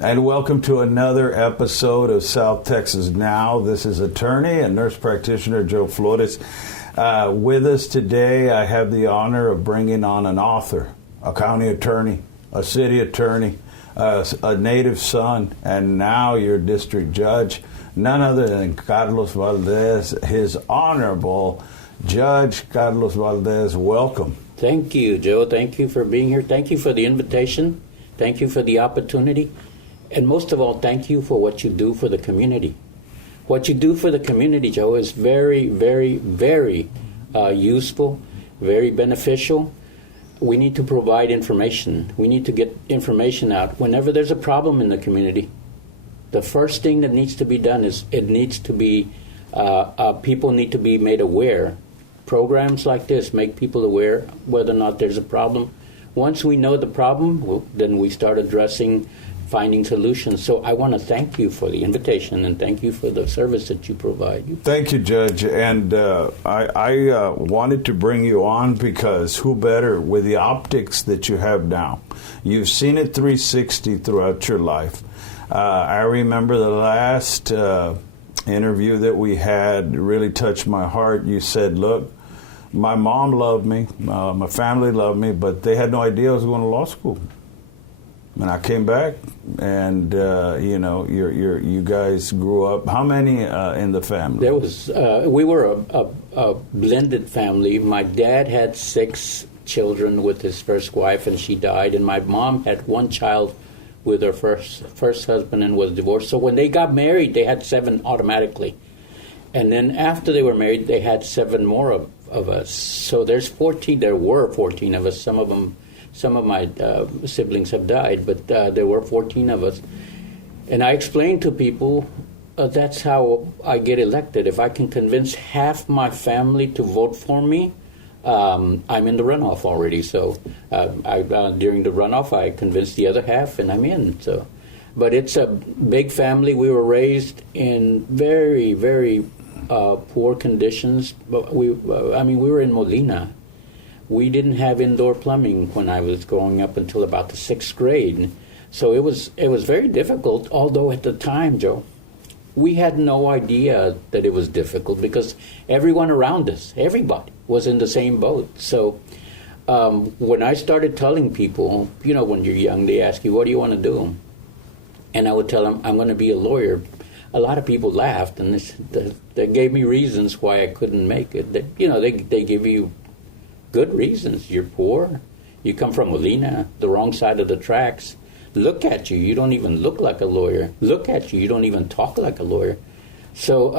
And welcome to another episode of South Texas Now. This is attorney and nurse practitioner Joe Flores. With us today, I have the honor of bringing on an author, a county attorney, a city attorney, a native son, and now your district judge, none other than Carlos Valdez, his Honorable Judge Carlos Valdez. Welcome. Thank you, Joe. Thank you for being here. Thank you for the invitation. Thank you for the opportunity. And most of all, thank you for what you do for the community. What you do for the community, Joe, is very, very, very useful, very beneficial. We need to provide information. We need to get information out. Whenever there's a problem in the community, the first thing that needs to be done is people need to be made aware. Programs like this make people aware whether or not there's a problem. Once we know the problem, then we start addressing, finding solutions. So I want to thank you for the invitation and thank you for the service that you provide. Thank you, Judge. And I wanted to bring you on because who better with the optics that you have now? You've seen it 360 throughout your life. I remember the last interview that we had really touched my heart. You said, look, my mom loved me, my family loved me, but they had no idea I was going to law school. And I came back, and you guys grew up. How many in the family? There was we were a blended family. My dad had 6 children with his first wife, and she died. And my mom had 1 child with her first husband and was divorced. So when they got married, they had 7 automatically. And then after they were married, they had 7 more of us. So there's 14. There were 14 of us. Some of my siblings have died, but there were 14 of us. And I explained to people that's how I get elected. If I can convince half my family to vote for me, I'm in the runoff already. So during the runoff, I convinced the other half, and I'm in. So, but it's a big family. We were raised in very, very poor conditions. But we were in Molina. We didn't have indoor plumbing when I was growing up until about the 6th grade. So it was very difficult, although at the time, Joe, we had no idea that it was difficult because everyone around us, everybody, was in the same boat. So when I started telling people, when you're young, they ask you, what do you want to do? And I would tell them, I'm going to be a lawyer. A lot of people laughed, and they gave me reasons why I couldn't make it. They give you good reasons. You're poor. You come from Molina, the wrong side of the tracks. Look at you. You don't even look like a lawyer. Look at you. You don't even talk like a lawyer. So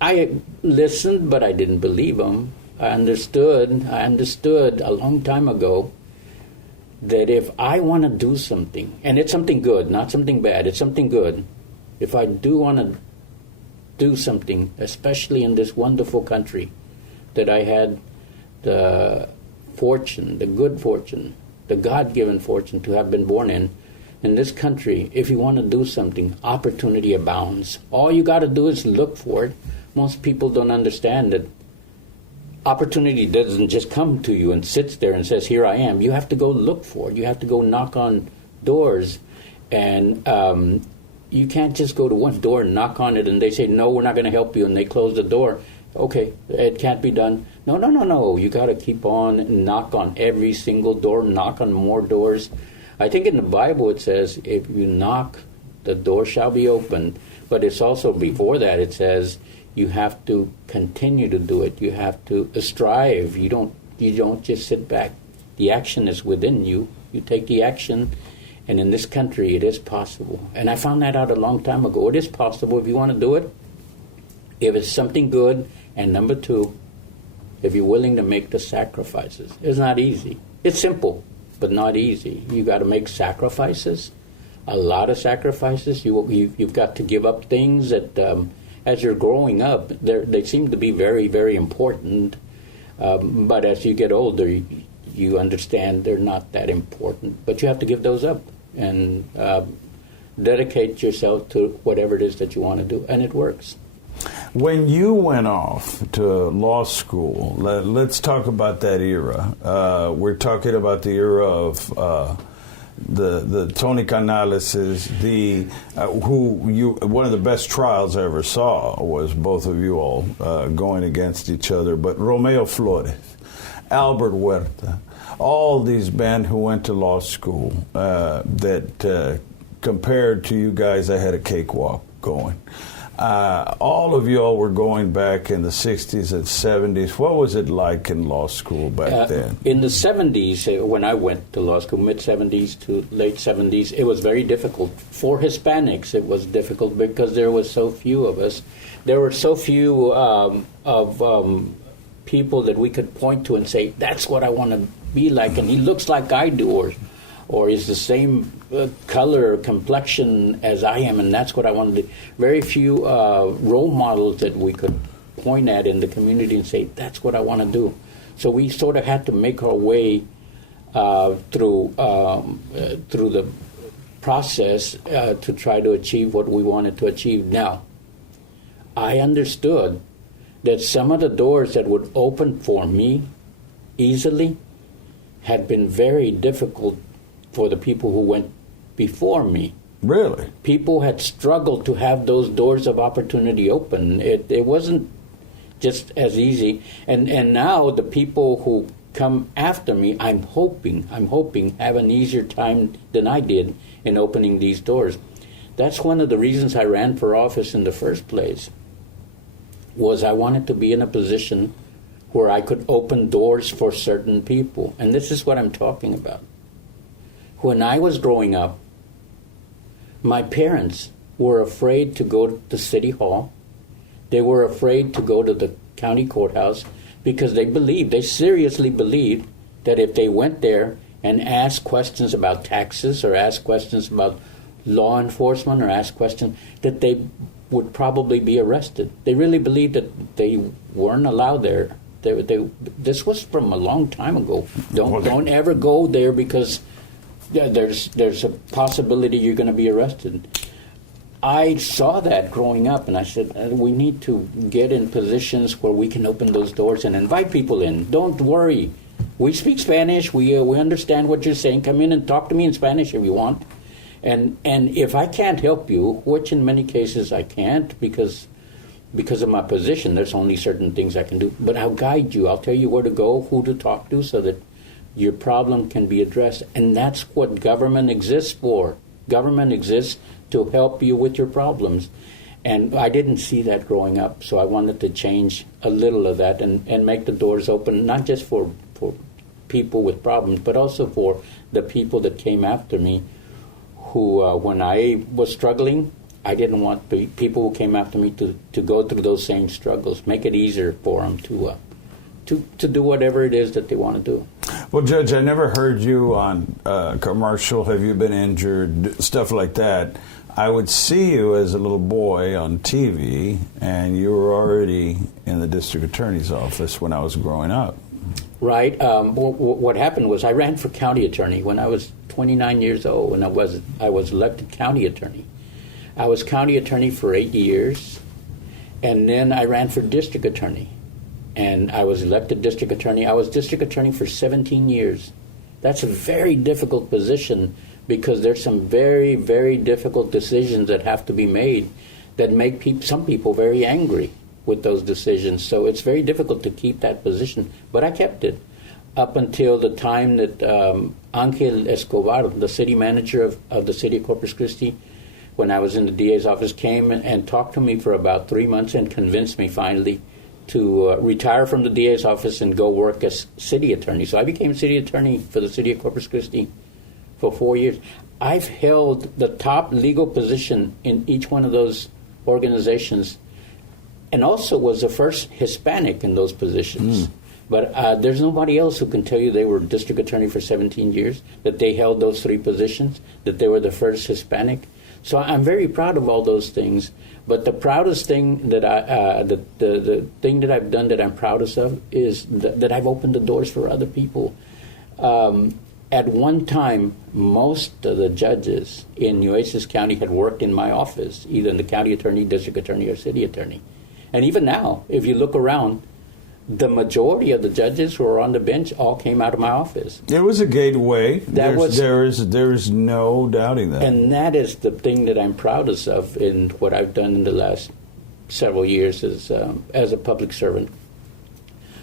I listened, but I didn't believe them. I understood a long time ago that if I want to do something, and it's something good, not something bad, it's something good. If I do want to do something, especially in this wonderful country that I had the fortune, the good fortune, the God-given fortune to have been born in this country, if you want to do something, opportunity abounds. All you got to do is look for it. Most people don't understand that opportunity doesn't just come to you and sits there and says, here I am. You have to go look for it. You have to go knock on doors. And you can't just go to one door and knock on it and they say, no, we're not going to help you, and they close the door. Okay, it can't be done. No. You got to keep on and knock on every single door, knock on more doors. I think in the Bible it says, if you knock, the door shall be opened. But it's also before that it says you have to continue to do it. You have to strive. You don't just sit back. The action is within you. You take the action, and in this country it is possible. And I found that out a long time ago. It is possible if you want to do it. If it's something good, and number 2, if you're willing to make the sacrifices. It's not easy. It's simple, but not easy. You got to make sacrifices, a lot of sacrifices. You've got to give up things that, as you're growing up, they seem to be very, very important. But as you get older, you understand they're not that important. But you have to give those up and dedicate yourself to whatever it is that you want to do, and it works. When you went off to law school, let's talk about that era. We're talking about the era of the Tony Canales, one of the best trials I ever saw was both of you all going against each other. But Romeo Flores, Albert Huerta, all these men who went to law school that compared to you guys, I had a cakewalk going. All of y'all were going back in the 60s and 70s. What was it like in law school back then? In the 70s, when I went to law school, mid-70s to late 70s, it was very difficult. For Hispanics, it was difficult because there was so few of us. There were so few people that we could point to and say, that's what I want to be like, and he looks like I do, or is the same color, complexion as I am, and that's what I wanted to do. Very few role models that we could point at in the community and say, that's what I want to do. So we sort of had to make our way through the process to try to achieve what we wanted to achieve. Now, I understood that some of the doors that would open for me easily had been very difficult for the people who went before me. Really? People had struggled to have those doors of opportunity open. It wasn't just as easy. And now the people who come after me, I'm hoping have an easier time than I did in opening these doors. That's one of the reasons I ran for office in the first place, was I wanted to be in a position where I could open doors for certain people. And this is what I'm talking about. When I was growing up, my parents were afraid to go to City Hall. They were afraid to go to the county courthouse because they seriously believed that if they went there and asked questions about taxes or asked questions about law enforcement or asked questions, that they would probably be arrested. They really believed that they weren't allowed there. This was from a long time ago. Don't ever go there because there's a possibility you're going to be arrested. I saw that growing up, and I said, we need to get in positions where we can open those doors and invite people in. Don't worry. We speak Spanish. We understand what you're saying. Come in and talk to me in Spanish if you want. And if I can't help you, which in many cases I can't because of my position, there's only certain things I can do. But I'll guide you. I'll tell you where to go, who to talk to, so that your problem can be addressed. And that's what government exists for. Government exists to help you with your problems. And I didn't see that growing up, so I wanted to change a little of that and make the doors open, not just for people with problems, but also for the people that came after me, who, when I was struggling, I didn't want the people who came after me to go through those same struggles. Make it easier for them to do whatever it is that they want to do. Well, Judge, I never heard you on commercial, have you been injured, stuff like that. I would see you as a little boy on TV, and you were already in the district attorney's office when I was growing up. Right. What happened was I ran for county attorney when I was 29 years old, and I was elected county attorney. I was county attorney for 8 years, and then I ran for district attorney. And I was elected district attorney. I was district attorney for 17 years. That's a very difficult position because there's some very, very difficult decisions that have to be made that make some people very angry with those decisions. So it's very difficult to keep that position. But I kept it up until the time that Angel Escobar, the city manager of the city of Corpus Christi, when I was in the DA's office, came and talked to me for about 3 months and convinced me finally to retire from the DA's office and go work as city attorney. So I became city attorney for the city of Corpus Christi for 4 years. I've held the top legal position in each one of those organizations, and also was the first Hispanic in those positions. But there's nobody else who can tell you they were district attorney for 17 years, that they held those 3 positions, that they were the first Hispanic. So I'm very proud of all those things. But the proudest thing that the thing that I've done that I'm proudest of is that I've opened the doors for other people. At one time, most of the judges in Nueces County had worked in my office, either in the county attorney, district attorney, or city attorney. And even now, if you look around, the majority of the judges who are on the bench all came out of my office. It was a gateway. That There's no doubting that. And that is the thing that I'm proudest of in what I've done in the last several years as a public servant.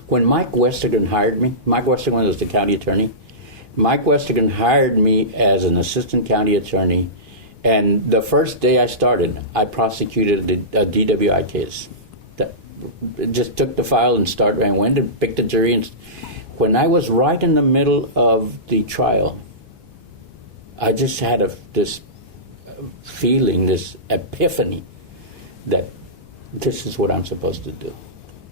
When Mike Westergren hired me, Mike Westergren was the county attorney. Mike Westergren hired me as an assistant county attorney, and the first day I started, I prosecuted a DWI case. Just took the file and went and picked a jury. And when I was right in the middle of the trial, I just had this feeling, this epiphany, that this is what I'm supposed to do.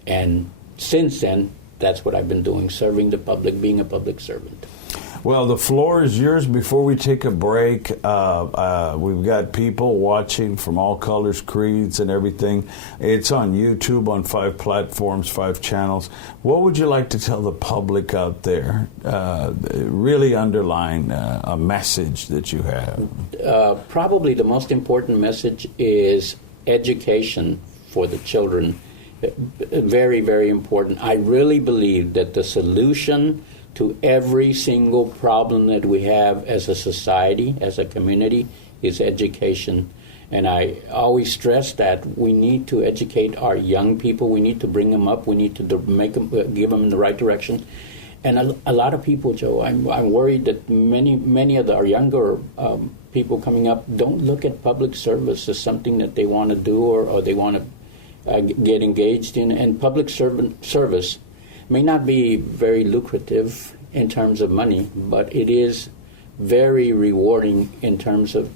And since then, that's what I've been doing, serving the public, being a public servant. Well, the floor is yours. Before we take a break, we've got people watching from all colors, creeds, and everything. It's on YouTube on 5 platforms, 5 channels. What would you like to tell the public out there? Really underline a message that you have. Probably the most important message is education for the children. Very, very important. I really believe that the solution to every single problem that we have as a society, as a community, is education. And I always stress that we need to educate our young people. We need to bring them up. We need to give them in the right direction. And a lot of people, Joe, I'm worried that many of our younger people coming up don't look at public service as something that they want to do or they want to get engaged in. And public service may not be very lucrative in terms of money, but it is very rewarding in terms of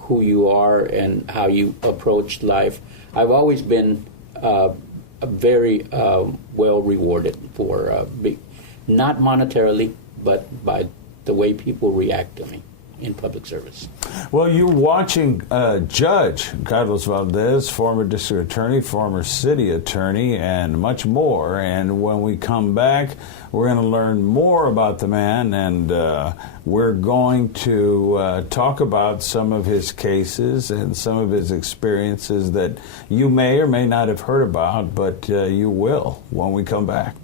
who you are and how you approach life. I've always been very well rewarded for, not monetarily, but by the way people react to me in public service. Well, you're watching Judge Carlos Valdez, former district attorney, former city attorney, and much more. And when we come back, we're going to learn more about the man, and we're going to talk about some of his cases and some of his experiences that you may or may not have heard about, but you will when we come back.